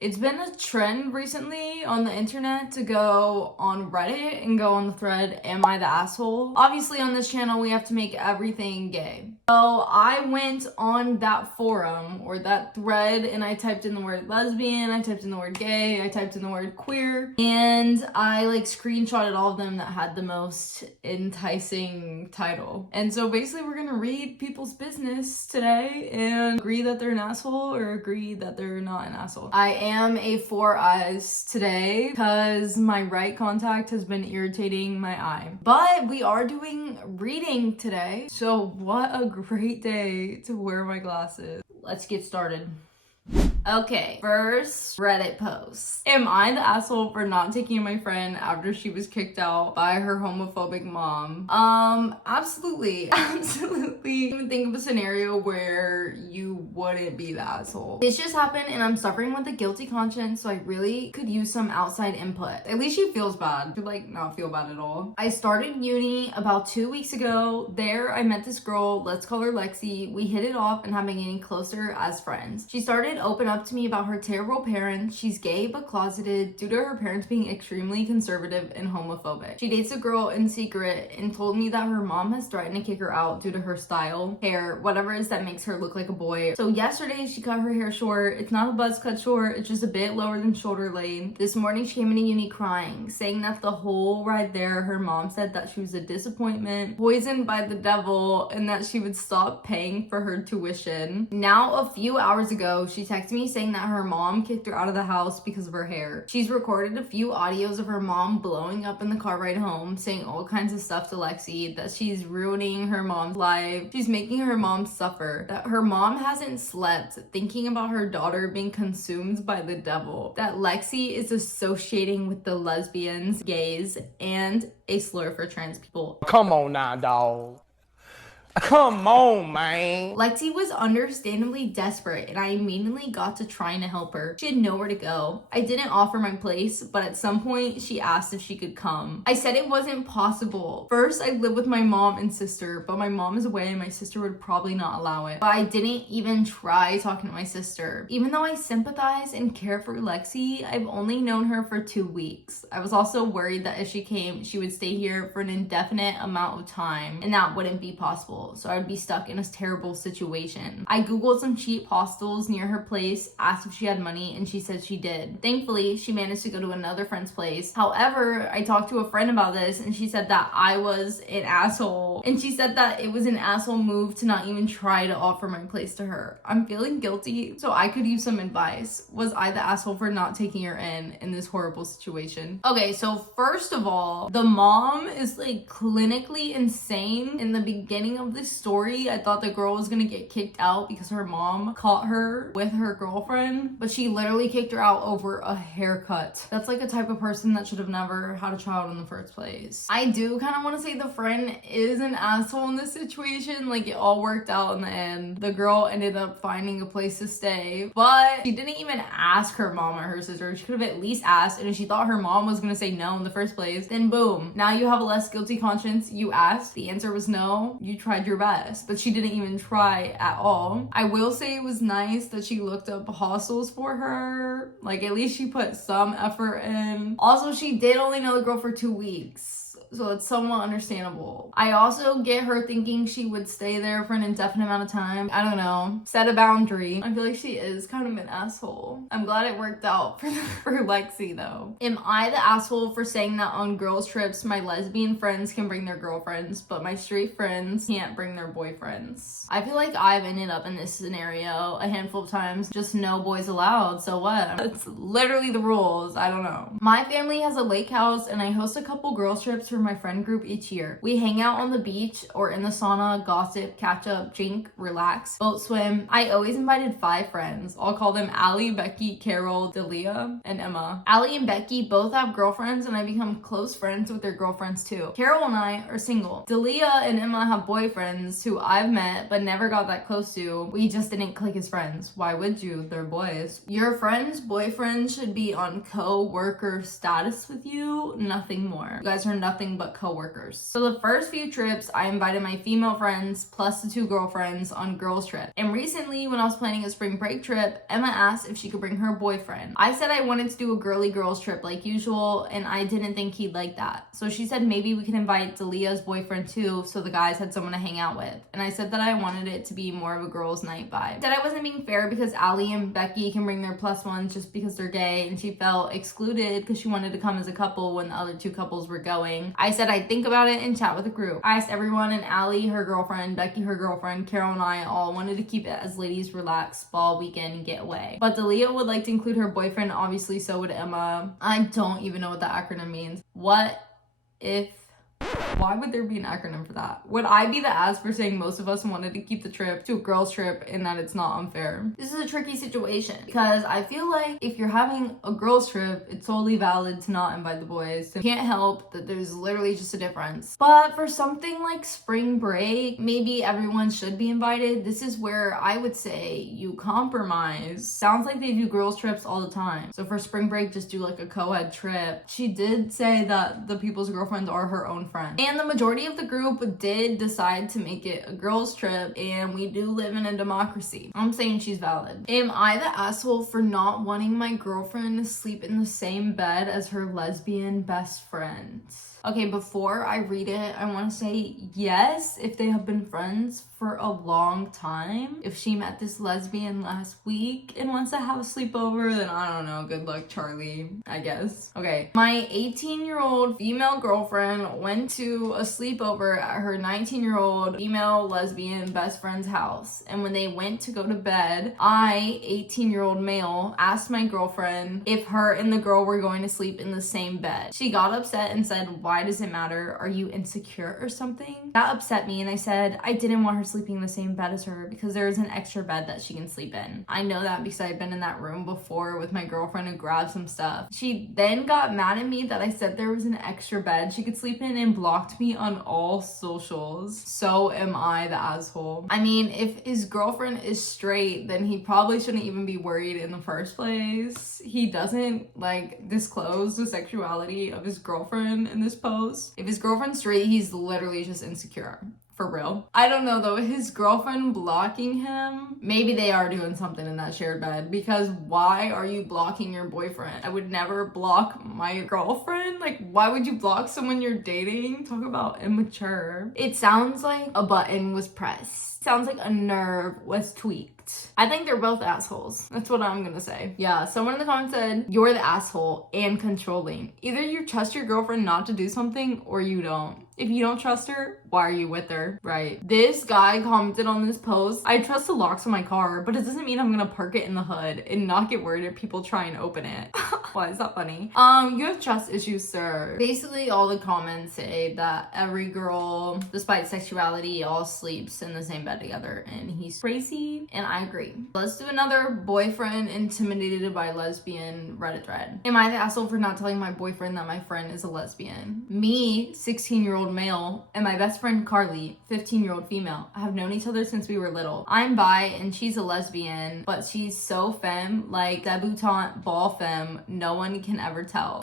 It's been a trend recently on the internet to go on Reddit and go on the thread, "Am I the asshole?" Obviously on this channel we have to make everything gay. So I went on that forum or that thread and I typed in the word lesbian, I typed in the word gay, I typed in the word queer, and I like screenshotted all of them that had the most enticing title. And so basically we're gonna read people's business today and agree that they're an asshole or agree that they're not an asshole. I am a 4 eyes today because my right contact has been irritating my eye. But we are doing reading today, so what a great day to wear my glasses. Let's get started. Okay, first Reddit post. Am I the asshole for not taking my friend after she was kicked out by her homophobic mom? Absolutely. Absolutely. Even think of a scenario where you wouldn't be the asshole. This just happened and I'm suffering with a guilty conscience, so I really could use some outside input. At least she feels bad. Should like not feel bad at all. I started uni about 2 weeks ago. There I met this girl, let's call her Lexi. We hit it off and have been getting closer as friends. She started open up to me about her terrible parents. She's gay but closeted due to her parents being extremely conservative and homophobic. She dates a girl in secret and told me that her mom has threatened to kick her out due to her style, hair, whatever it is that makes her look like a boy. So yesterday she cut her hair short. It's not a buzz cut short, it's just a bit lower than shoulder length. This morning she came into uni crying, saying that the whole ride there her mom said that she was a disappointment, poisoned by the devil, and that she would stop paying for her tuition. Now a few hours ago she texted me saying that her mom kicked her out of the house because of her hair. She's recorded a few audios of her mom blowing up in the car ride home, saying all kinds of stuff to Lexi, that she's ruining her mom's life, she's making her mom suffer, that her mom hasn't slept thinking about her daughter being consumed by the devil, that Lexi is associating with the lesbians, gays, and a slur for trans people. Come on now, dog. Come on, man. Lexi was understandably desperate and I immediately got to trying to help her. She had nowhere to go. I didn't offer my place, but at some point she asked if she could come. I said it wasn't possible. First, I live with my mom and sister, but my mom is away and my sister would probably not allow it. But I didn't even try talking to my sister. Even though I sympathize and care for Lexi, I've only known her for 2 weeks. I was also worried that if she came, she would stay here for an indefinite amount of time, and that wouldn't be possible. So I would be stuck in a terrible situation. I googled some cheap hostels near her place, asked if she had money, and she said she did. Thankfully, she managed to go to another friend's place. However, I talked to a friend about this and she said that I was an asshole. And she said that it was an asshole move to not even try to offer my place to her. I'm feeling guilty, so I could use some advice. Was I the asshole for not taking her in this horrible situation? Okay, so first of all, the mom is like clinically insane. In the beginning of this story, I thought the girl was gonna get kicked out because her mom caught her with her girlfriend, but she literally kicked her out over a haircut. That's like a type of person that should have never had a child in the first place. I do kind of want to say the friend is an asshole in this situation. Like, it all worked out in the end. The girl ended up finding a place to stay, but she didn't even ask her mom or her sister. She could have at least asked, and if she thought her mom was gonna say no in the first place, then boom, now you have a less guilty conscience. You asked, the answer was no, you tried your best, but she didn't even try at all. I will say it was nice that she looked up hostels for her. Like, at least she put some effort in. Also, she did only know the girl for 2 weeks, so it's somewhat understandable. I also get her thinking she would stay there for an indefinite amount of time. I don't know. Set a boundary. I feel like she is kind of an asshole. I'm glad it worked out for Lexi though. Am I the asshole for saying that on girls trips my lesbian friends can bring their girlfriends, but my straight friends can't bring their boyfriends? I feel like I've ended up in this scenario a handful of times. Just no boys allowed, so what? It's literally the rules. I don't know. My family has a lake house and I host a couple girls trips for my friend group each year. We hang out on the beach or in the sauna, gossip, catch up, drink, relax, boat swim. I always invited 5 friends. I'll call them Allie, Becky, Carol, Delia, and Emma. Allie and Becky both have girlfriends and I become close friends with their girlfriends too. Carol and I are single. Delia and Emma have boyfriends who I've met but never got that close to. We just didn't click as friends. Why would you? They're boys. Your friend's boyfriend should be on co-worker status with you, nothing more. You guys are nothing nothing but coworkers. So the first few trips, I invited my female friends plus the 2 girlfriends on girls trip. And recently, when I was planning a spring break trip, Emma asked if she could bring her boyfriend. I said I wanted to do a girly girls trip like usual, and I didn't think he'd like that. So she said maybe we could invite Dalia's boyfriend too, so the guys had someone to hang out with. And I said that I wanted it to be more of a girls' night vibe. Said I wasn't being fair because Allie and Becky can bring their plus ones just because they're gay, and she felt excluded because she wanted to come as a couple when the other 2 couples were going. I said I'd think about it and chat with the group. I asked everyone, and Allie, her girlfriend, Becky, her girlfriend, Carol, and I all wanted to keep it as ladies relax fall weekend and get away. But Dalia would like to include her boyfriend, obviously so would Emma. I don't even know what that acronym means. What if... Why would there be an acronym for that? Would I be the ass for saying most of us wanted to keep the trip to a girls trip and that it's not unfair? This is a tricky situation because I feel like if you're having a girls trip, it's totally valid to not invite the boys. So can't help that there's literally just a difference. But for something like spring break, maybe everyone should be invited. This is where I would say you compromise. Sounds like they do girls trips all the time. So for spring break, just do like a co-ed trip. She did say that the people's girlfriends are her own friends. And the majority of the group did decide to make it a girls trip, and we do live in a democracy. I'm saying she's valid. Am I the asshole for not wanting my girlfriend to sleep in the same bed as her lesbian best friend? Okay, before I read it, I want to say yes, if they have been friends for a long time. If she met this lesbian last week and wants to have a sleepover, then I don't know. Good luck, Charlie, I guess. Okay, my 18-year-old female girlfriend went to a sleepover at her 19-year-old female lesbian best friend's house. And when they went to go to bed, I, 18-year-old male, asked my girlfriend if her and the girl were going to sleep in the same bed. She got upset and said, "Why does it matter? Are you insecure or something?" That upset me, and I said I didn't want her sleeping in the same bed as her because there is an extra bed that she can sleep in. I know that because I've been in that room before with my girlfriend and grabbed some stuff. She then got mad at me that I said there was an extra bed she could sleep in and blocked me on all socials. So am I the asshole? I mean, if his girlfriend is straight, then he probably shouldn't even be worried in the first place. He doesn't like disclose the sexuality of his girlfriend in this post. If his girlfriend's straight, he's literally just insecure. For real. I don't know though, his girlfriend blocking him, maybe they are doing something in that shared bed, because why are you blocking your boyfriend? I would never block my girlfriend. Like, why would you block someone you're dating? Talk about immature. It sounds like a button was pressed. Sounds like a nerve was tweaked. I think they're both assholes. That's what I'm gonna say. Yeah, someone in the comments said, "You're the asshole and controlling. Either you trust your girlfriend not to do something or you don't. If you don't trust her, why are you with her?" Right. This guy commented on this post, "I trust the locks on my car, but it doesn't mean I'm gonna park it in the hood and not get worried if people try and open it." Why is that funny? You have trust issues, sir. Basically, all the comments say that every girl, despite sexuality, all sleeps in the same bed together, and he's crazy, and I agree. Let's do another boyfriend intimidated by lesbian Reddit thread. Am I the asshole for not telling my boyfriend that my friend is a lesbian? Me, 16-year-old male, and my best friend Carly, 15-year-old female, have known each other since we were little. I'm bi and she's a lesbian, but she's so femme, like debutante ball femme, no one can ever tell.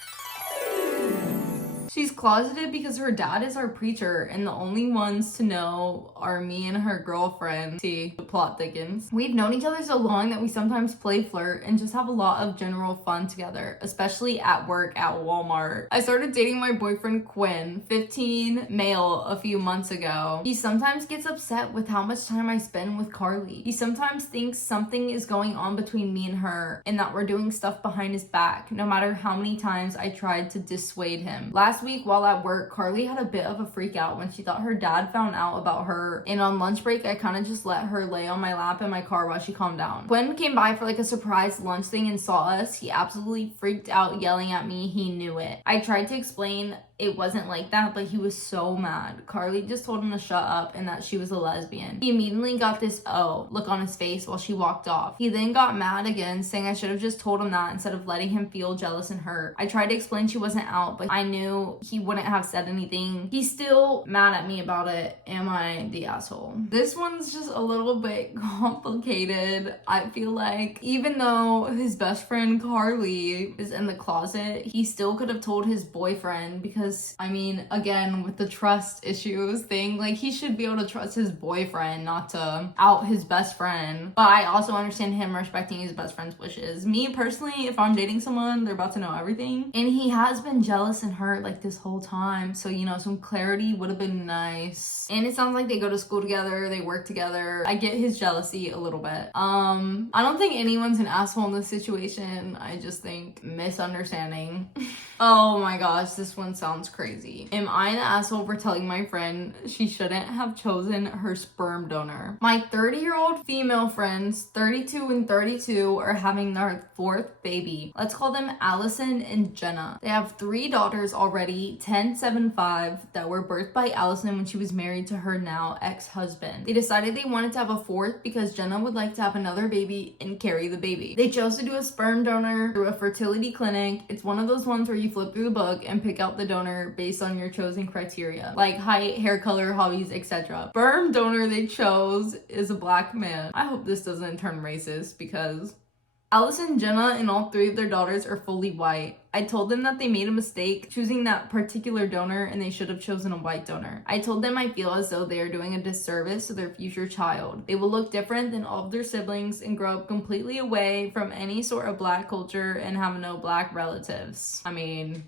She's closeted because her dad is our preacher, and the only ones to know are me and her girlfriend. See, the plot thickens. We've known each other so long that we sometimes play flirt and just have a lot of general fun together, especially at work at Walmart. I started dating my boyfriend Quinn, 15, male, a few months ago. He sometimes gets upset with how much time I spend with Carly. He sometimes thinks something is going on between me and her and that we're doing stuff behind his back, no matter how many times I tried to dissuade him. Last week while at work, Carly had a bit of a freak out when she thought her dad found out about her, and on lunch break I kind of just let her lay on my lap in my car while she calmed down. Quinn came by for like a surprise lunch thing and saw us. He absolutely freaked out, yelling at me. He knew it. I tried to explain it wasn't like that, but he was so mad. Carly just told him to shut up and that she was a lesbian. He immediately got this look on his face while she walked off. He then got mad again, saying I should have just told him that instead of letting him feel jealous and hurt. I tried to explain she wasn't out, but I knew he wouldn't have said anything. He's still mad at me about it. Am I the asshole? This one's just a little bit complicated. I feel like even though his best friend Carly is in the closet, he still could have told his boyfriend because because, I mean, again, with the trust issues thing, like, he should be able to trust his boyfriend not to out his best friend. But I also understand him respecting his best friend's wishes. Me, personally, if I'm dating someone, they're about to know everything. And he has been jealous and hurt, like, this whole time. So, you know, some clarity would have been nice. And it sounds like they go to school together, they work together. I get his jealousy a little bit. I don't think anyone's an asshole in this situation. I just think misunderstanding. Oh my gosh, this one sounds crazy. Am I the asshole for telling my friend she shouldn't have chosen her sperm donor? My 30-year-old female friends, 32 and 32, are having their 4th baby. Let's call them Allison and Jenna. They have 3 daughters already, 10, 7, 5, that were birthed by Allison when she was married to her now ex-husband. They decided they wanted to have a 4th because Jenna would like to have another baby and carry the baby. They chose to do a sperm donor through a fertility clinic. It's one of those ones where you flip through the book and pick out the donor based on your chosen criteria, like height, hair color, hobbies, etc. Sperm donor they chose is a black man. I hope this doesn't turn racist because Allison, Jenna, and all 3 of their daughters are fully white. I told them that they made a mistake choosing that particular donor and they should have chosen a white donor. I told them I feel as though they are doing a disservice to their future child. They will look different than all of their siblings and grow up completely away from any sort of black culture and have no black relatives. I mean,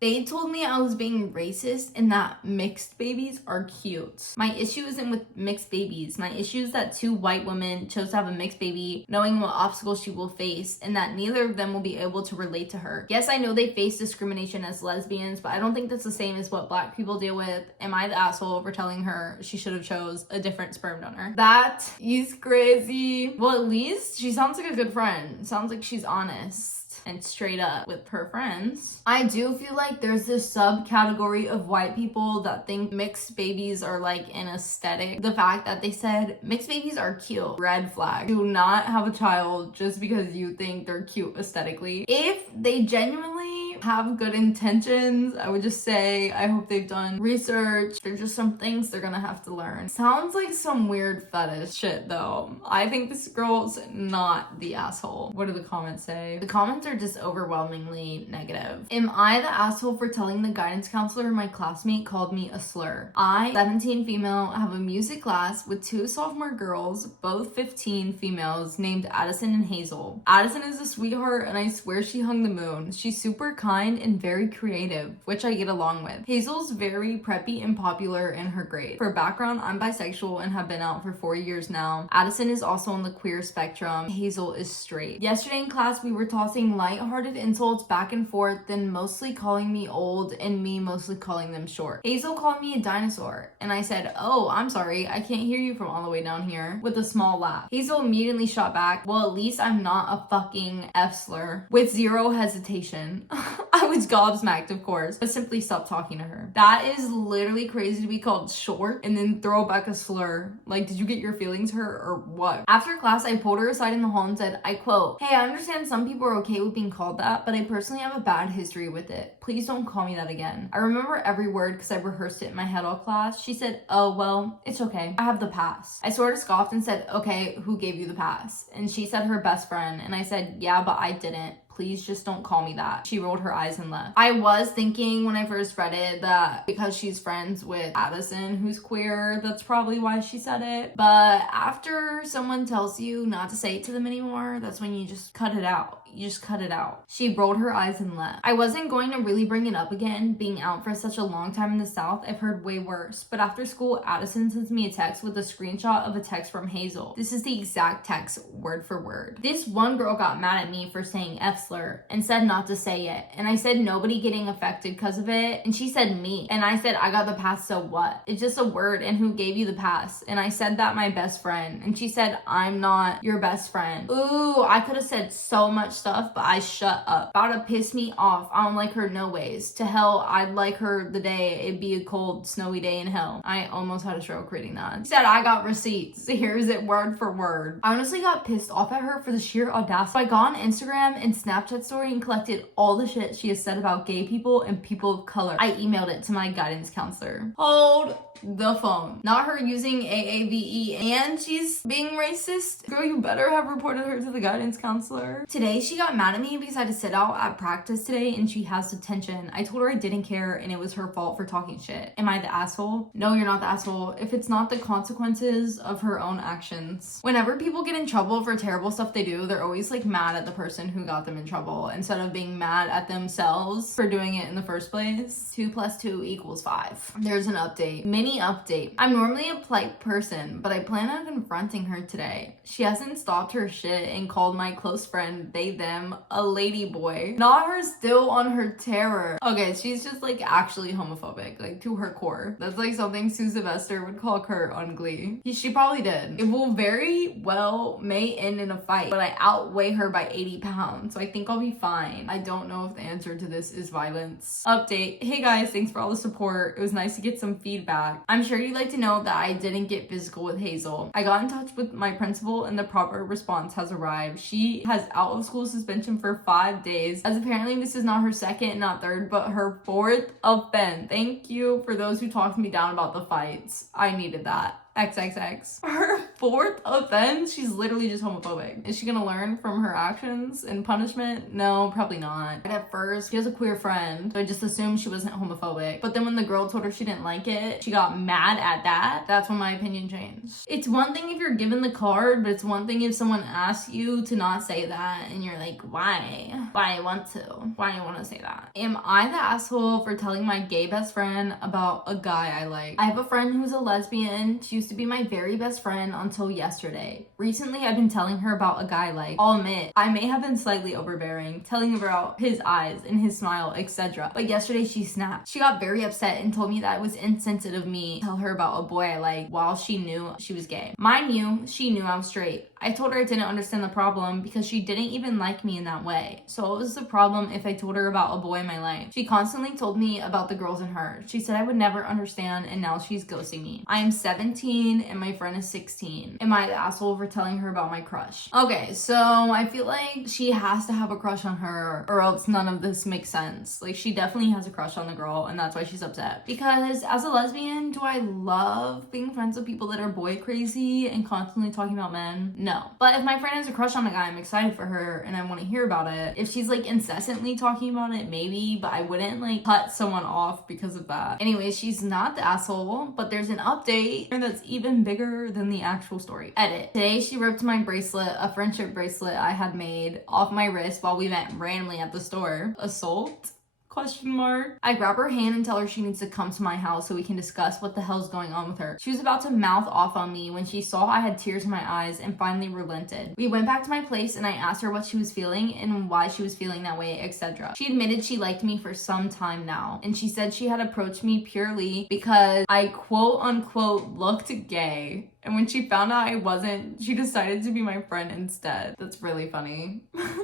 they told me I was being racist and that mixed babies are cute. My issue isn't with mixed babies. My issue is that 2 white women chose to have a mixed baby knowing what obstacles she will face and that neither of them will be able to relate to her. Yes, I know they face discrimination as lesbians, but I don't think that's the same as what black people deal with. Am I the asshole for telling her she should have chose a different sperm donor? That is crazy. Well, at least she sounds like a good friend. Sounds like she's honest and straight up with her friends. I do feel like there's this subcategory of white people that think mixed babies are like an aesthetic. The fact that they said mixed babies are cute, red flag. Do not have a child just because you think they're cute aesthetically. If they genuinely have good intentions, I would just say I hope they've done research. There's just some things they're gonna have to learn. Sounds like some weird fetish shit though. I think this girl's not the asshole. What do the comments say? The comments are just overwhelmingly negative. Am I the asshole for telling the guidance counselor my classmate called me a slur? I, 17 female, have a music class with 2 sophomore girls, both 15 females, named Addison and Hazel. Addison is a sweetheart and I swear she hung the moon. She's super kind and very creative, which I get along with. Hazel's very preppy and popular in her grade. For background, I'm bisexual and have been out for 4 years now. Addison is also on the queer spectrum. Hazel is straight. Yesterday in class, we were tossing light-hearted insults back and forth, then mostly calling me old and me mostly calling them short. Hazel called me a dinosaur and I said, "Oh, I'm sorry, I can't hear you from all the way down here," with a small laugh. Hazel immediately shot back, "Well, at least I'm not a fucking F-slur," with 0 hesitation. I was gobsmacked, of course, but simply stopped talking to her. That is literally crazy to be called short and then throw back a slur. Like, did you get your feelings hurt or what? After class, I pulled her aside in the hall and said, I quote, "Hey, I understand some people are okay with being called that, but I personally have a bad history with it. Please don't call me that again." I remember every word because I rehearsed it in my head all class. She said, "Oh, well, it's okay. I have the pass." I sort of scoffed and said, "Okay, who gave you the pass?" And she said her best friend. And I said, "Yeah, but I didn't. Please just don't call me that." She rolled her eyes and left. I was thinking when I first read it that because she's friends with Addison, who's queer, that's probably why she said it. But after someone tells you not to say it to them anymore, that's when you just cut it out. You just cut it out. She rolled her eyes and left. I wasn't going to really bring it up again. Being out for such a long time in the South, I've heard way worse. But after school, Addison sends me a text with a screenshot of a text from Hazel. This is the exact text, word for word. "This one girl got mad at me for saying F-slur and said not to say it. And I said nobody getting affected because of it. And she said me. And I said I got the pass, so what? It's just a word, and who gave you the pass? And I said that my best friend. And she said I'm not your best friend." Ooh, I could have said so much stuff, but I shut up. About to piss me off. I don't like her no ways. To hell, I'd like her the day it'd be a cold, snowy day in hell. I almost had a stroke reading that. She said I got receipts. Here's it word for word. I honestly got pissed off at her for the sheer audacity. So I got on Instagram and Snapchat story and collected all the shit she has said about gay people and people of color. I emailed it to my guidance counselor. Hold the phone. Not her using AAVE and she's being racist. Girl, you better have reported her to the guidance counselor. Today, she got mad at me because I had to sit out at practice today and she has detention. I told her I didn't care and it was her fault for talking shit. Am I the asshole? No, you're not the asshole. If it's not the consequences of her own actions. Whenever people get in trouble for terrible stuff they do, they're always like mad at the person who got them in trouble instead of being mad at themselves for doing it in the first place. 2 + 2 = 5. There's an update. Mini update. I'm normally a polite person, but I plan on confronting her today. She hasn't stopped her shit and called my close friend, they, them, a lady boy. Not her still on her terror. Okay, she's just like actually homophobic, like to her core. That's like something Sue Sylvester would call Kurt on Glee. She probably did. It will very well may end in a fight, but I outweigh her by 80 pounds, so I think I'll be fine. I don't know if the answer to this is violence. Update. Hey guys, thanks for all the support. It was nice to get some feedback. I'm sure you'd like to know that I didn't get physical with Hazel. I got in touch with my principal and the proper response has arrived. She has out of school suspension for 5 days, as apparently this is not her second, not third, but her 4th offense. Thank you for those who talked me down about the fights. I needed that. XXX. Her 4th offense? She's literally just homophobic. Is she gonna learn from her actions and punishment? No, probably not. At first, she has a queer friend, so I just assumed she wasn't homophobic. But then when the girl told her she didn't like it, she got mad at that. That's when my opinion changed. It's one thing if you're given the card, but it's one thing if someone asks you to not say that and you're like, why? Why I want to? Why do you want to say that? Am I the asshole for telling my gay best friend about a guy I like? I have a friend who's a lesbian. She used to be my very best friend until yesterday. Recently, I've been telling her about a guy like. I'll admit, I may have been slightly overbearing, telling her about his eyes and his smile, etc. But yesterday she snapped. She got very upset and told me that it was insensitive of me to tell her about a boy I like while she knew she was gay. Mind you, she knew I was straight. I told her I didn't understand the problem because she didn't even like me in that way. So what was the problem if I told her about a boy in my life? She constantly told me about the girls in her. She said I would never understand and now she's ghosting me. I am 17 and my friend is 16. Am I the asshole for telling her about my crush? Okay, so I feel like she has to have a crush on her or else none of this makes sense. Like she definitely has a crush on the girl and that's why she's upset. Because as a lesbian, do I love being friends with people that are boy crazy and constantly talking about men? No. But if my friend has a crush on a guy, I'm excited for her and I want to hear about it. If she's like incessantly talking about it, maybe, but I wouldn't like cut someone off because of that. Anyway, she's not the asshole, but there's an update that's even bigger than the actual story. Edit. Today she ripped my bracelet, a friendship bracelet I had made, off my wrist while we met randomly at the store. Assault? Question mark. I grab her hand and tell her she needs to come to my house so we can discuss what the hell's going on with her. She was about to mouth off on me when she saw I had tears in my eyes and finally relented. We went back to my place and I asked her what she was feeling and why she was feeling that way, etc. She admitted she liked me for some time now, and she said she had approached me purely because I quote unquote looked gay. And when she found out I wasn't, she decided to be my friend instead. That's really funny.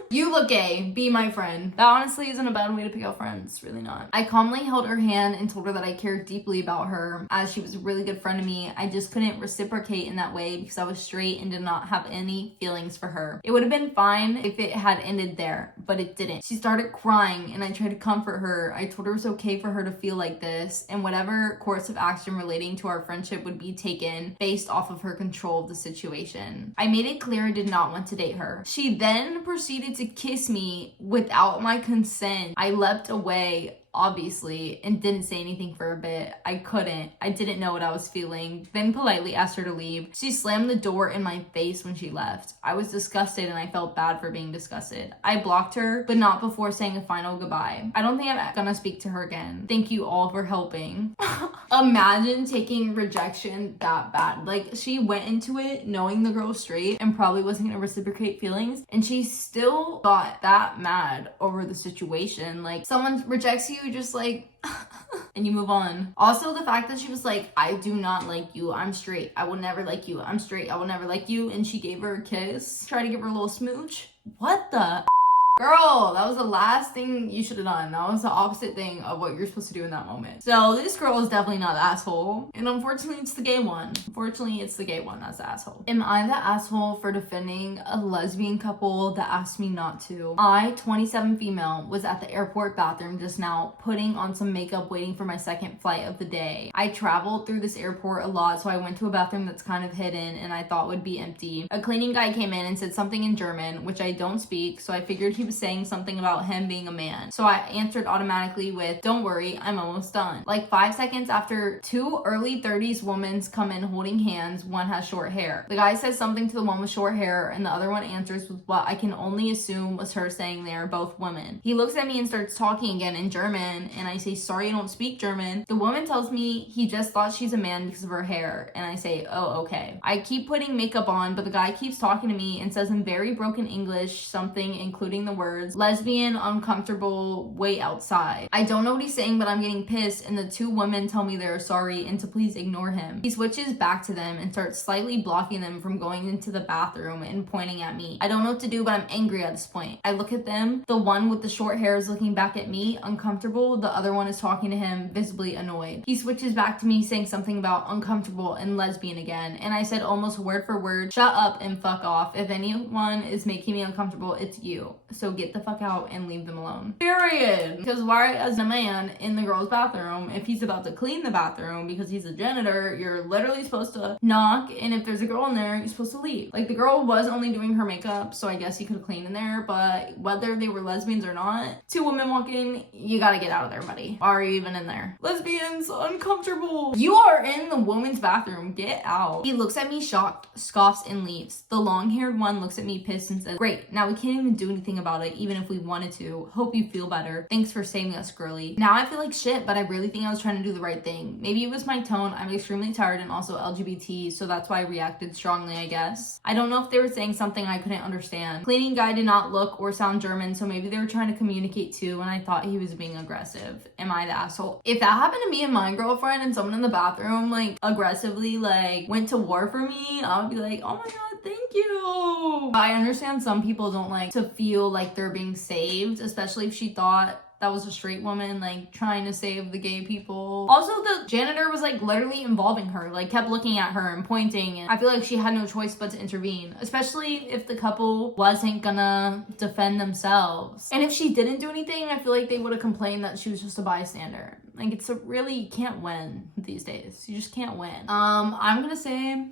You look gay, be my friend. That honestly isn't a bad way to pick out friends, really not. I calmly held her hand and told her that I cared deeply about her as she was a really good friend to me. I just couldn't reciprocate in that way because I was straight and did not have any feelings for her. It would have been fine if it had ended there, but it didn't. She started crying and I tried to comfort her. I told her it was okay for her to feel like this and whatever course of action relating to our friendship would be taken based off of her control of the situation. I made it clear I did not want to date her. She then proceeded to kiss me without my consent. I leapt away, obviously, and didn't say anything for a bit. I couldn't. I didn't know what I was feeling. Then politely asked her to leave. She slammed the door in my face when she left. I was disgusted and I felt bad for being disgusted. I blocked her, but not before saying a final goodbye. I don't think I'm gonna speak to her again. Thank you all for helping. Imagine taking rejection that bad. Like, she went into it knowing the girl was straight and probably wasn't gonna reciprocate feelings, and she still got that mad over the situation. Like, someone rejects you, just like and you move on. Also, the fact that she was like, I do not like you, I'm straight, I will never like you, I'm straight, I will never like you, and she gave her a kiss, try to give her a little smooch. What the Girl, that was the last thing you should have done. That was the opposite thing of what you're supposed to do in that moment. So this girl is definitely not the asshole. And unfortunately, it's the gay one. Unfortunately, it's the gay one that's the asshole. Am I the asshole for defending a lesbian couple that asked me not to? I, 27 female, was at the airport bathroom just now, putting on some makeup, waiting for my second flight of the day. I traveled through this airport a lot, so I went to a bathroom that's kind of hidden and I thought would be empty. A cleaning guy came in and said something in German, which I don't speak, so I figured he was saying something about him being a man. So I answered automatically with, "Don't worry, I'm almost done." Like 5 seconds after, two early 30s women come in holding hands. One has short hair. The guy says something to the one with short hair and the other one answers with what I can only assume was her saying they are both women. He looks at me and starts talking again in German and I say, "Sorry, I don't speak German." The woman tells me he just thought she's a man because of her hair and I say, "Oh, okay." I keep putting makeup on, but the guy keeps talking to me and says in very broken English something including the words lesbian, uncomfortable, wait outside. I don't know what he's saying, but I'm getting pissed and the two women tell me they're sorry and to please ignore him. He switches back to them and starts slightly blocking them from going into the bathroom and pointing at me. I don't know what to do, but I'm angry at this point. I look at them. The one with the short hair is looking back at me, uncomfortable. The other one is talking to him, visibly annoyed. He switches back to me saying something about uncomfortable and lesbian again, and I said almost word for word, "Shut up and fuck off. If anyone is making me uncomfortable, it's you. So get the fuck out and leave them alone." Period. Because why, as a man in the girl's bathroom, if he's about to clean the bathroom because he's a janitor, you're literally supposed to knock, and if there's a girl in there, you're supposed to leave. Like, the girl was only doing her makeup, so I guess he could have cleaned in there, but whether they were lesbians or not, two women walk in, you gotta get out of there, buddy. Why are you even in there? Lesbians, uncomfortable. You are in the woman's bathroom. Get out. He looks at me shocked, scoffs, and leaves. The long-haired one looks at me pissed and says, "Great, now we can't even do anything about it, even if we wanted to. Hope you feel better. Thanks for saving us, girly." Now I feel like shit, but I really think I was trying to do the right thing. Maybe it was my tone. I'm extremely tired and also LGBT, so that's why I reacted strongly, I guess. I don't know if they were saying something I couldn't understand. Cleaning guy did not look or sound German, so maybe they were trying to communicate too, and I thought he was being aggressive. Am I the asshole? If that happened to me and my girlfriend and someone in the bathroom like aggressively like went to war for me, I would be like, "Oh my god, thank you." I understand some people don't like to feel like they're being saved, especially if she thought that was a straight woman like trying to save the gay people. Also, the janitor was like literally involving her, like kept looking at her and pointing, and I feel like she had no choice but to intervene, especially if the couple wasn't gonna defend themselves. And if she didn't do anything, I feel like they would have complained that she was just a bystander. Like, it's a really, you can't win these days. You just can't win. I'm gonna say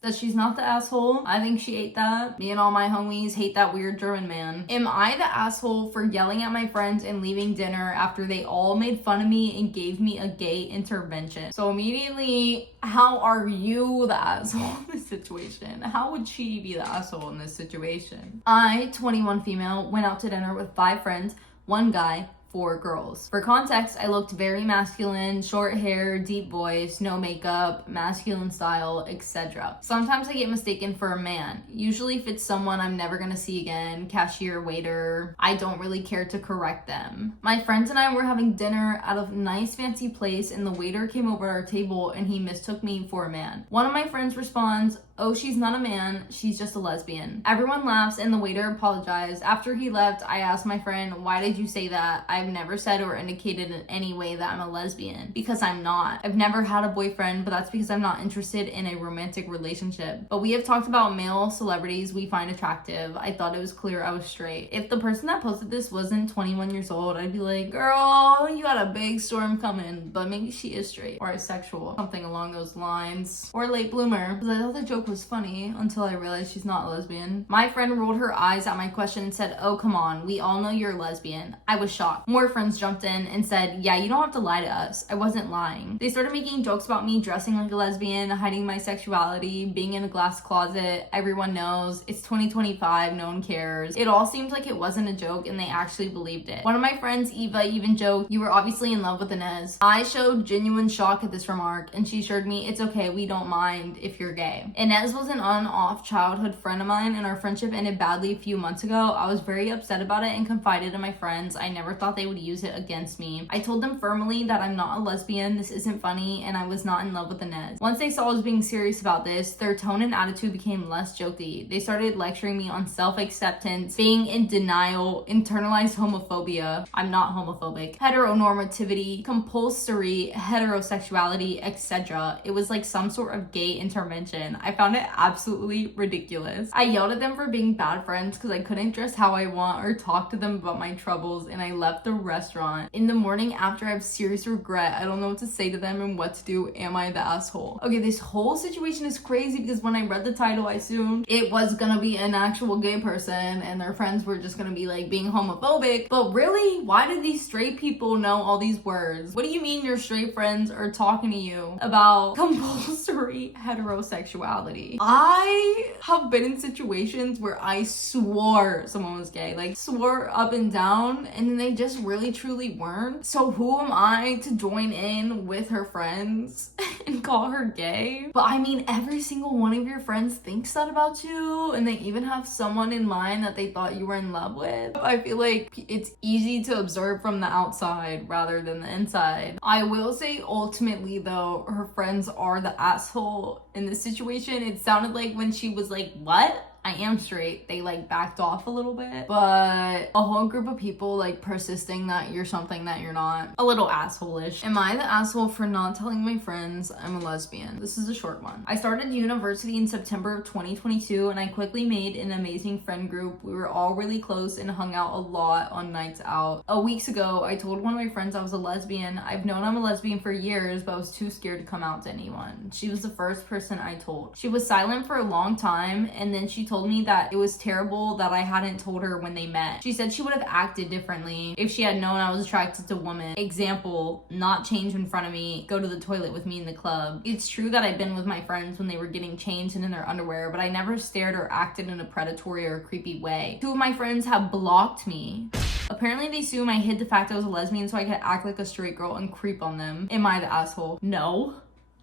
that she's not the asshole. I think she ate that. Me and all my homies hate that weird German man. Am I the asshole for yelling at my friends and leaving dinner after they all made fun of me and gave me a gay intervention? So immediately, how are you the asshole in this situation? How would she be the asshole in this situation? I, 21 female, went out to dinner with 5 friends, 1 guy, 4 girls. For context, I looked very masculine, short hair, deep voice, no makeup, masculine style, etc. Sometimes I get mistaken for a man. Usually if it's someone I'm never gonna see again, cashier, waiter, I don't really care to correct them. My friends and I were having dinner at a nice fancy place and the waiter came over our table and he mistook me for a man. One of my friends responds, "Oh, she's not a man, she's just a lesbian." Everyone laughs and the waiter apologized. After he left, I asked my friend, "Why did you say that?" I've never said or indicated in any way that I'm a lesbian, because I'm not. I've never had a boyfriend, but that's because I'm not interested in a romantic relationship. But we have talked about male celebrities we find attractive. I thought it was clear I was straight. If the person that posted this wasn't 21 years old, I'd be like, "Girl, you got a big storm coming," but maybe she is straight or asexual, something along those lines, or late bloomer, because I thought the joke was funny until I realized she's not a lesbian. My friend rolled her eyes at my question and said, "Oh, come on, we all know you're a lesbian." I was shocked. More friends jumped in and said, "Yeah, you don't have to lie to us." I wasn't lying. They started making jokes about me dressing like a lesbian, hiding my sexuality, being in a glass closet. Everyone knows. It's 2025, no one cares. It all seemed like it wasn't a joke and they actually believed it. One of my friends, Eva, even joked, "You were obviously in love with Inez." I showed genuine shock at this remark and she assured me, "It's okay, we don't mind if you're gay." Inez Nez was an on-off childhood friend of mine, and our friendship ended badly a few months ago. I was very upset about it and confided in my friends. I never thought they would use it against me. I told them firmly that I'm not a lesbian, this isn't funny, and I was not in love with the Nez. Once they saw I was being serious about this, their tone and attitude became less jokey. They started lecturing me on self-acceptance, being in denial, internalized homophobia, I'm not homophobic, heteronormativity, compulsory heterosexuality, etc. It was like some sort of gay intervention. I found it absolutely ridiculous. I yelled at them for being bad friends because I couldn't dress how I want or talk to them about my troubles, and I left the restaurant. In the morning after, I have serious regret. I don't know what to say to them and what to do. Am I the asshole? Okay, this whole situation is crazy because when I read the title, I assumed it was gonna be an actual gay person and their friends were just gonna be like being homophobic. But really, why did these straight people know all these words? What do you mean your straight friends are talking to you about compulsory heterosexuality? I have been in situations where I swore someone was gay, like swore up and down, and then they just really truly weren't. So who am I to join in with her friends and call her gay? But I mean, every single one of your friends thinks that about you, and they even have someone in mind that they thought you were in love with. I feel like it's easy to observe from the outside rather than the inside. I will say ultimately though, her friends are the asshole in this situation. It sounded like when she was like, what? I am straight, they like backed off a little bit, but a whole group of people like persisting that you're something that you're not, a little asshole-ish. Am I the asshole for not telling my friends I'm a lesbian? This is a short one. I started university in September of 2022 and I quickly made an amazing friend group. We were all really close and hung out a lot on nights out. Weeks ago, I told one of my friends I was a lesbian. I've known I'm a lesbian for years, but I was too scared to come out to anyone. She was the first person I told. She was silent for a long time, and then she told me that it was terrible that I hadn't told her when they met. She said she would have acted differently if she had known I was attracted to women. Example, not change in front of me, go to the toilet with me in the club. It's true that I've been with my friends when they were getting changed and in their underwear, but I never stared or acted in a predatory or creepy way. 2 of my friends have blocked me. Apparently they assume I hid the fact I was a lesbian so I could act like a straight girl and creep on them. Am I the asshole? No.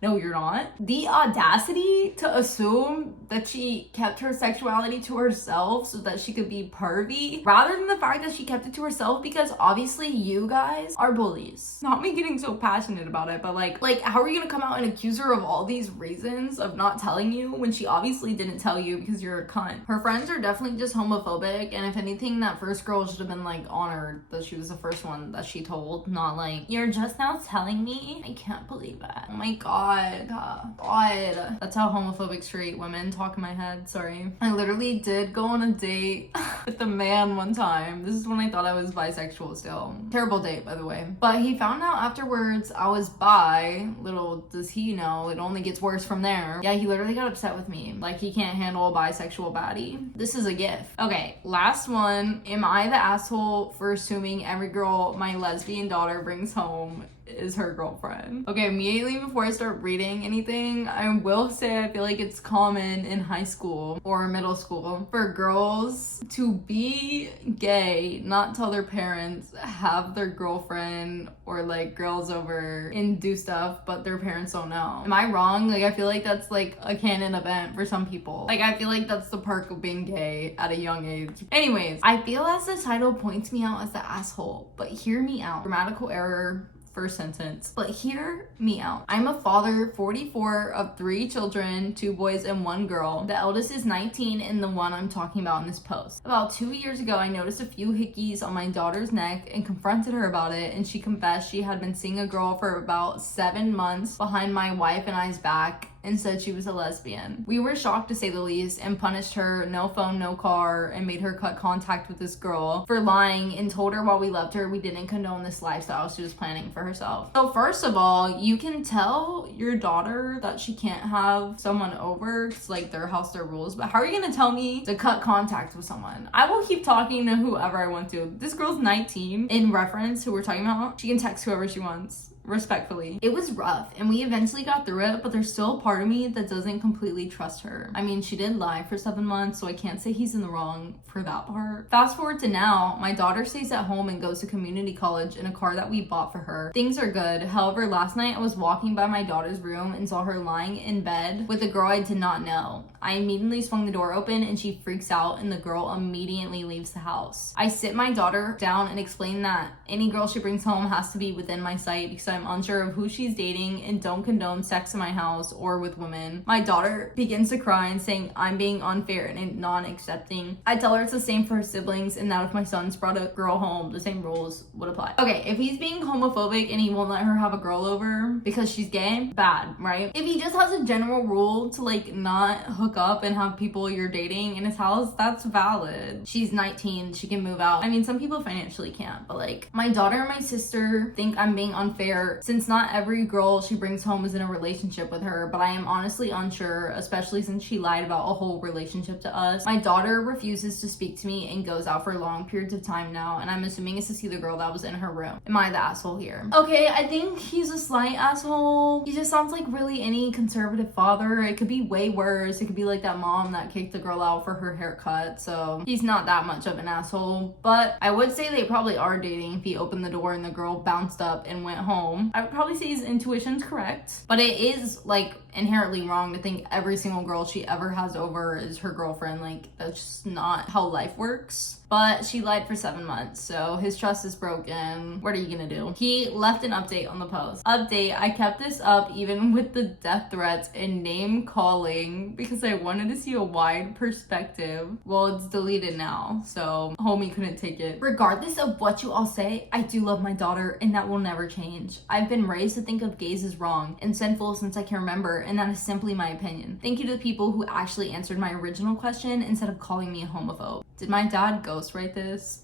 No, you're not. The audacity to assume that she kept her sexuality to herself so that she could be pervy, rather than the fact that she kept it to herself because obviously you guys are bullies. Not me getting so passionate about it, but like how are you gonna come out and accuse her of all these reasons of not telling you when she obviously didn't tell you because you're a cunt? Her friends are definitely just homophobic, and if anything, that first girl should have been like honored that she was the first one that she told, not like, you're just now telling me? I can't believe that. Oh my god. God. That's how homophobic straight women talk in my head. Sorry. I literally did go on a date with a man one time. This is when I thought I was bisexual still. Terrible date, by the way. But he found out afterwards I was bi. Little does he know, it only gets worse from there. Yeah, he literally got upset with me. Like, he can't handle a bisexual baddie. This is a gift. Okay, last one. Am I the asshole for assuming every girl my lesbian daughter brings home is her girlfriend? Okay, immediately before I start reading anything, I will say I feel like it's common in high school or middle school for girls to be gay, not tell their parents, have their girlfriend or like girls over and do stuff, but their parents don't know. Am I wrong? Like, I feel like that's like a canon event for some people. Like, I feel like that's the perk of being gay at a young age. Anyways, I feel as the title points me out as the asshole, but hear me out. Grammatical error, first sentence, but hear me out. I'm a father, 44, of 3 children, 2 boys and 1 girl. The eldest is 19 and the one I'm talking about in this post. About 2 years ago, I noticed a few hickeys on my daughter's neck and confronted her about it, and she confessed she had been seeing a girl for about 7 months behind my wife and I's back and said she was a lesbian. We were shocked to say the least and punished her, no phone, no car, and made her cut contact with this girl for lying and told her while we loved her we didn't condone this lifestyle she was planning for herself. So first of all, you can tell your daughter that she can't have someone over, it's like their house, their rules, but how are you gonna tell me to cut contact with someone? I will keep talking to whoever I want to. This girl's 19, in reference who we're talking about. She can text whoever she wants. respectfully. It was rough and we eventually got through it, but there's still a part of me that doesn't completely trust her. I mean, she did lie for 7 months, so I can't say he's in the wrong for that part. Fast forward to now, my daughter stays at home and goes to community college in a car that we bought for her. Things are good. However, last night I was walking by my daughter's room and saw her lying in bed with a girl I did not know. I immediately swung the door open and she freaks out and the girl immediately leaves the house. I sit my daughter down and explain that any girl she brings home has to be within my sight because I'm unsure of who she's dating and don't condone sex in my house or with women. My daughter begins to cry and saying I'm being unfair and non-accepting. I tell her it's the same for her siblings and that if my son's brought a girl home, the same rules would apply. Okay, if he's being homophobic and he won't let her have a girl over because she's gay, bad, right? If he just has a general rule to like not hook up and have people you're dating in his house, that's valid. She's 19, she can move out. I mean, some people financially can't, but like my daughter and my sister think I'm being unfair since not every girl she brings home is in a relationship with her, but I am honestly unsure, especially since she lied about a whole relationship to us. My daughter refuses to speak to me and goes out for long periods of time now, and I'm assuming it's to see the girl that was in her room. Am I the asshole here? Okay, I think he's a slight asshole. He just sounds like really any conservative father. It could be way worse. It could be like that mom that kicked the girl out for her haircut, so he's not that much of an asshole. But I would say they probably are dating if he opened the door and the girl bounced up and went home. I would probably say his intuition's correct, but it is like inherently wrong to think every single girl she ever has over is her girlfriend. Like, that's just not how life works. But she lied for 7 months, so his trust is broken. What are you gonna do? He left an update on the post. Update, I kept this up even with the death threats and name calling because I wanted to see a wide perspective. Well, it's deleted now, so homie couldn't take it. Regardless of what you all say, I do love my daughter and that will never change. I've been raised to think of gays as wrong and sinful since I can remember, and that is simply my opinion. Thank you to the people who actually answered my original question instead of calling me a homophobe. Did my dad ghostwrite this?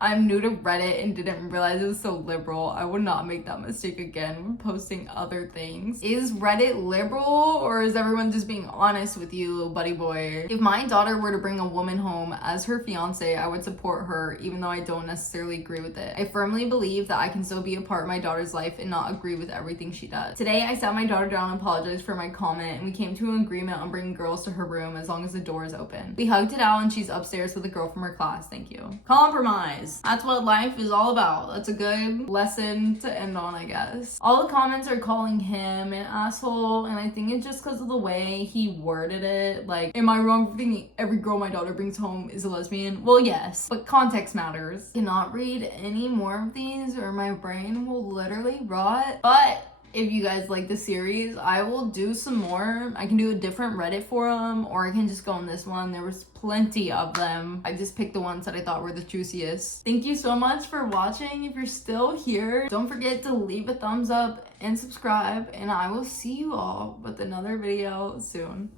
I'm new to Reddit and didn't realize it was so liberal. I would not make that mistake again when posting other things. Is Reddit liberal or is everyone just being honest with you, buddy boy? If my daughter were to bring a woman home as her fiance, I would support her even though I don't necessarily agree with it. I firmly believe that I can still be a part of my daughter's life and not agree with everything she does. Today, I sat my daughter down and apologized for my comment and we came to an agreement on bringing girls to her room as long as the door is open. We hugged it out and she's upstairs with a girl from her class. Thank you. Compromise. That's what life is all about. That's a good lesson to end on, I guess. All the comments are calling him an asshole, and I think it's just because of the way he worded it. Like, am I wrong for thinking every girl my daughter brings home is a lesbian? Well, yes, but context matters. Cannot read any more of these or my brain will literally rot. But if you guys like the series, I will do some more. I can do a different Reddit forum, or I can just go on this one. There was plenty of them. I just picked the ones that I thought were the juiciest. Thank you so much for watching. If you're still here, don't forget to leave a thumbs up and subscribe, and I will see you all with another video soon.